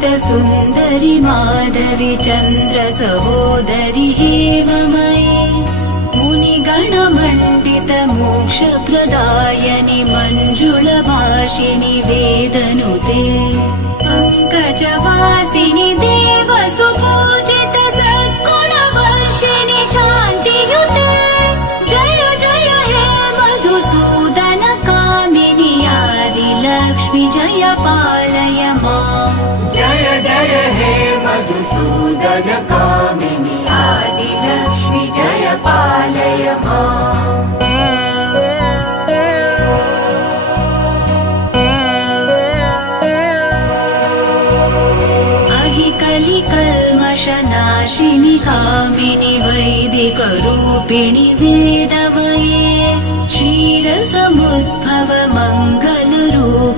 सुन्दरि माधवी चन्द्र सहोदरि हेममयी मुनिगणमण्डित मोक्षप्रदायनि मञ्जुलभाषिणि वेदनुते पङ्कजवासिनि देवसुपूजित सद्गुणवर्षिणि शान्तियुते जय जय हे मधुसूदन कामिनि आदिलक्ष्मि जय पालय माम् जय जय हे मधुसूदन कामिनि आदिलक्ष्मि जय पालय माम् कलिकल्मषनाशिनि कामिनि वैदिकरूपिणि वेदमये क्षीरसमुद्भव मङ्गलरूपिणि